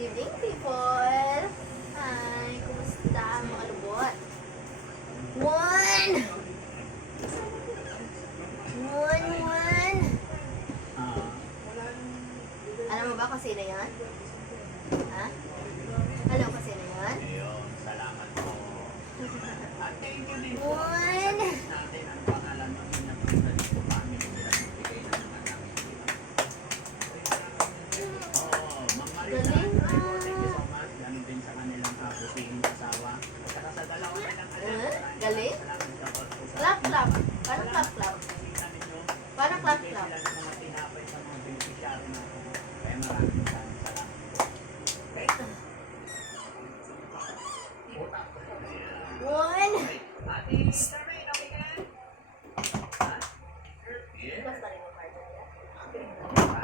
Good evening, people! Hi! Kumusta mga lubot? One! One! Alam mo ba kung sino yan? Ha? Alam mo kung sino yan? Ayun, salamat po. At thank you din po. One! Natin ang pangalan ng inyong sa family nila nagbigay na naman namin. Oo, Ma'am Marisa, Galing, thank you so much. Ganun din sa kanilang kapusing asawa. At saka sa dalawa nilang anak. Galing? Salamat sa pagpusa. Clap, clap. Parang clap, clap. Nakikita ninyo, Parang clap, clap. sila ng mga tinapay sa mga beneficiary natin. Kaya maraming salamat. Okay? One! Ate, Charmaine, okay ka na? Ha? Yeah. Basta rin yung partner niya.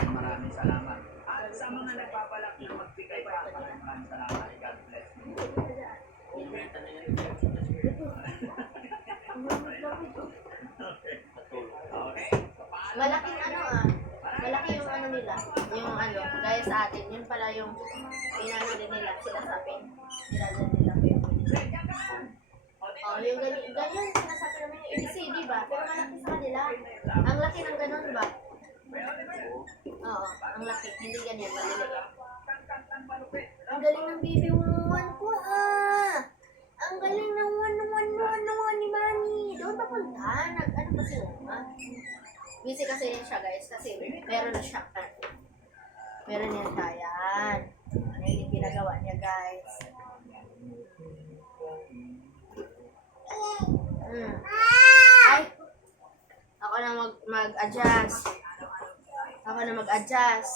Maraming salamat. At sa mga nagpapalak na magbigay pa, maraming salamat. God bless you. Kumenta na yan. Okay. Malaking ano malaki yung ano nila, yung ano, gaya sa atin, yun pala yung inano din nila, sinasapin. Nilalagyan nila pa yung oh, yung ganyan, sinasabi namin yung ABCD ba? Pero malaki sa kanila. Ang laki ng ganun ba? Oo, ang laki. Hindi ganyan, maliliit. Ang galing ng baby one ko Ang galing ng one ni Mami. Doon papunta. Ano ba sila? Busy kasi siya guys, kasi meron na siya. Meron yan siya. Yan. Ano yung ginagawa niya guys. Ay! Ako na mag-adjust. Ako na mag-adjust.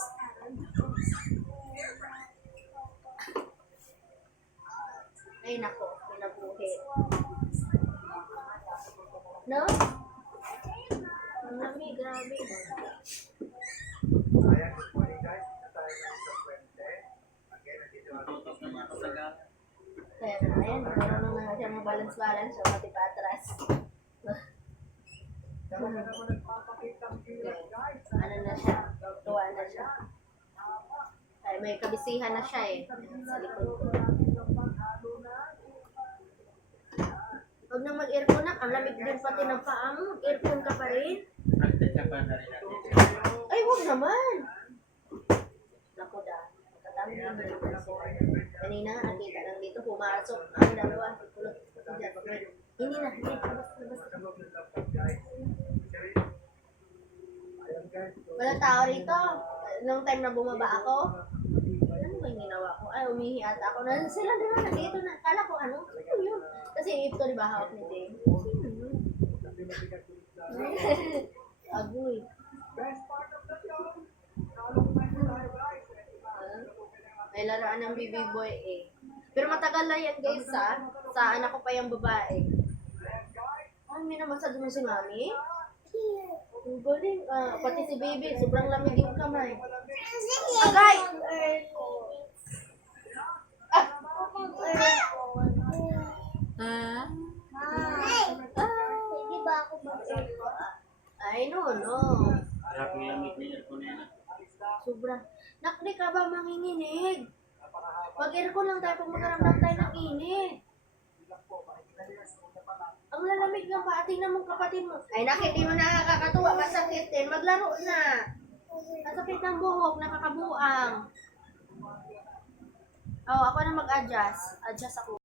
Ay nako, pinabuhit. No? Ang lamig, grabe. Tutok naman ako sa gala. Kaya na, ayan, marunong na siya mag-balance-balance siya, pati pa atras. Ano na siya, tuwa na siya. Ay, may kabisihan na siya sa likod ko. Huwag na mag-aircon na, ang lamig din pati ng paa mo, mag-aircon ka pa rin. Nagtatsa pa na rin natin. Ay, huwag naman! Naku da, magkatami na naman. Kanina nga, nakita lang dito, pumasok ang dalawa. Hindi na, hindi. Walang tao rito. Nung time na bumaba ako, ano ba yung ginawa ko? Ay, umihi ata ako. Sila din na, dito na. Kala ko ano? Sino yun? Kasi ito, di ba, hawak ni Dave? Sino yun? Agoy. May laruan ng baby boy Pero matagal na yan guys sa anak ko pa yung babae. Ay, may namasad mo si mami? Ang galing. Pati si baby, sobrang lamig yung kamay. Agay! Hindi ba ako mag-aircon? Ay, no. Harap yung lamig na aircon na yan. Sobra. Nakli ka ba manginginig? Mag-aircon lang tayo pag magkaramdam tayo ng init. Ang lalamig ng paa. Tingnan mong kapatid mo. Ay, nakiti mo nakakatuwa. Masakit din. Maglaro na. Masakit ng buhok. Nakakabuang. Oh, ako na mag-adjust. Adjust ako.